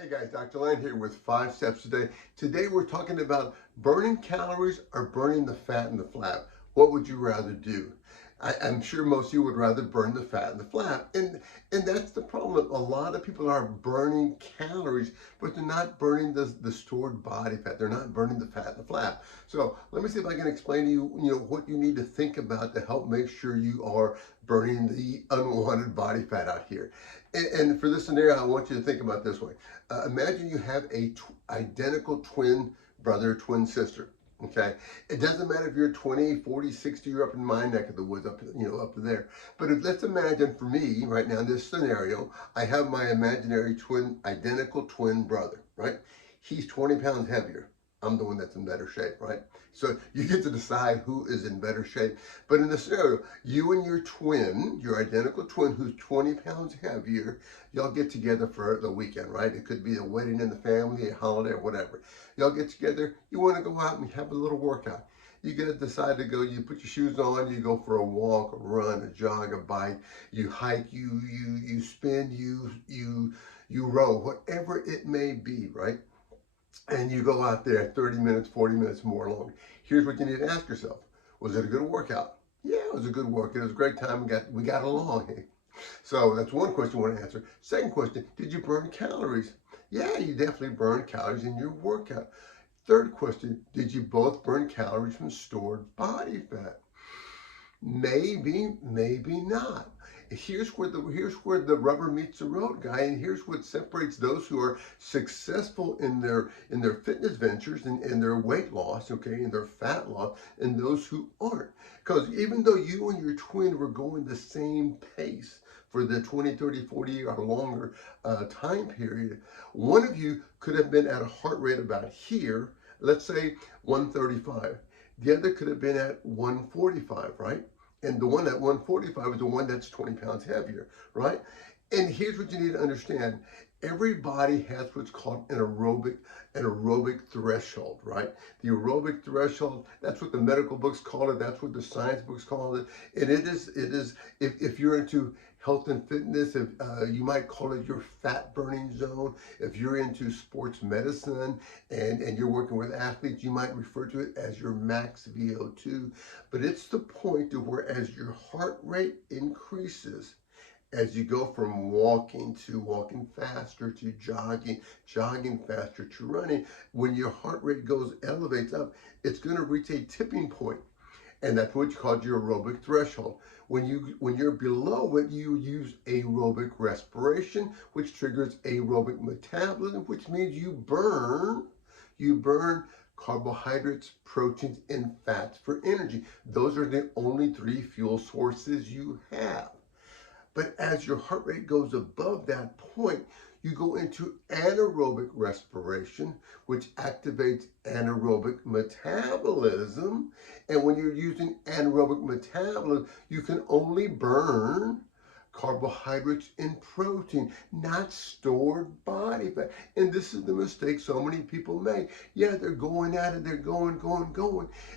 Hey guys, Dr. Land here with 5 steps today. Today we're talking about burning calories or burning the fat and the flab. What would you rather do? I'm sure most of you would rather burn the fat and the flab. And that's the problem. A lot of people are burning calories, but they're not burning the stored body fat. They're not burning the fat and the flab. So let me see if I can explain to you, what you need to think about to help make sure you are burning the unwanted body fat out here. And for this scenario, I want you to think about this way. Imagine you have a identical twin brother, twin sister. Okay, it doesn't matter if you're 20, 40, 60, you're up in my neck of the woods, up there. But let's imagine for me right now in this scenario, I have my imaginary twin, identical twin brother, right? He's 20 pounds heavier. I'm the one that's in better shape, right? So you get to decide who is in better shape. But in this scenario, you and your twin, your identical twin who's 20 pounds heavier, y'all get together for the weekend, right? It could be a wedding in the family, a holiday, or whatever. Y'all get together, you want to go out and have a little workout. You got to decide to go, you put your shoes on, you go for a walk, a run, a jog, a bike, you hike, you spin, you row, whatever it may be, right? And you go out there 30 minutes, 40 minutes more long. Here's what you need to ask yourself. Was it a good workout? Yeah, it was a good workout. It was a great time. We got along. So that's one question you want to answer. Second question, did you burn calories? Yeah, you definitely burned calories in your workout. Third question, did you both burn calories from stored body fat? Maybe, maybe not. Here's where the rubber meets the road, guy, and here's what separates those who are successful in their fitness ventures and their weight loss, okay, and their fat loss, and those who aren't. Because even though you and your twin were going the same pace for the 20, 30, 40 or longer time period, one of you could have been at a heart rate about here, let's say 135. The other could have been at 145, right? And the one at 145 is the one that's 20 pounds heavier, right? And here's what you need to understand. Everybody has what's called an aerobic threshold, right? The aerobic threshold, that's what the medical books call it, that's what the science books call it. And it is if you're into health and fitness, if you might call it your fat burning zone. If you're into sports medicine and you're working with athletes, you might refer to it as your max VO2. But it's the point to where as your heart rate increases, as you go from walking to walking faster to jogging faster to running, when your heart rate elevates up, it's going to reach a tipping point, and that's what you call your aerobic threshold. When you're below it, you use aerobic respiration, which triggers aerobic metabolism, which means you burn carbohydrates, proteins, and fats for energy. Those are the only three fuel sources you have. But as your heart rate goes above that point, you go into anaerobic respiration, which activates anaerobic metabolism. And when you're using anaerobic metabolism, you can only burn carbohydrates and protein, not stored body fat. And this is the mistake so many people make. Yeah, they're going at it, they're going.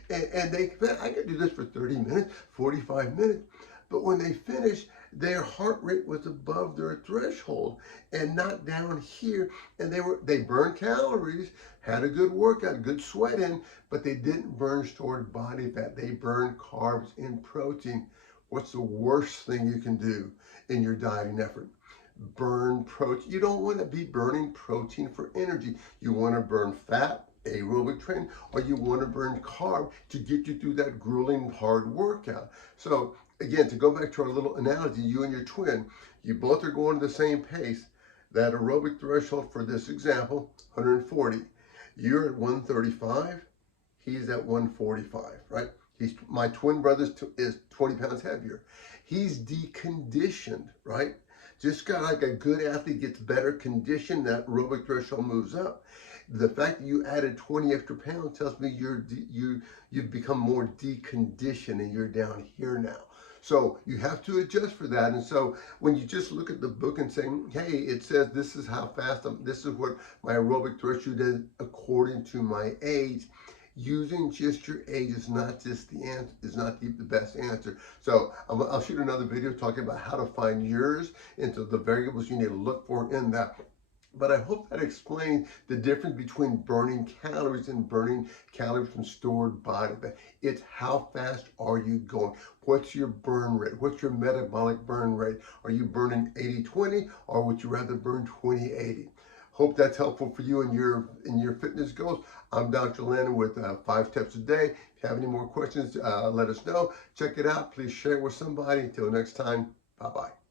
And I can do this for 30 minutes, 45 minutes. But when they finish, their heart rate was above their threshold and not down here. And they burned calories, had a good workout, good sweat in, but they didn't burn stored body fat. They burned carbs and protein. What's the worst thing you can do in your dieting effort? Burn protein. You don't want to be burning protein for energy. You want to burn fat, aerobic training, or you want to burn carb to get you through that grueling hard workout. So again, to go back to our little analogy, you and your twin, you both are going at the same pace. That aerobic threshold for this example, 140. You're at 135, he's at 145, right? My twin brother is 20 pounds heavier. He's deconditioned, right? Just like a good athlete gets better conditioned, that aerobic threshold moves up. The fact that you added 20 extra pounds tells me you've become more deconditioned and you're down here now. So you have to adjust for that. And so when you just look at the book and say, hey, it says this is how fast this is what my aerobic threshold is according to my age. Using just your age is not just the answer, is not the best answer. So I'll shoot another video talking about how to find yours and so the variables you need to look for in that. But I hope that explained the difference between burning calories and burning calories from stored body fat. It's how fast are you going? What's your burn rate? What's your metabolic burn rate? Are you burning 80-20 or would you rather burn 20-80? Hope that's helpful for you in your fitness goals. I'm Dr. Landon with 5 Steps a Day. If you have any more questions, let us know. Check it out. Please share it with somebody. Until next time, bye-bye.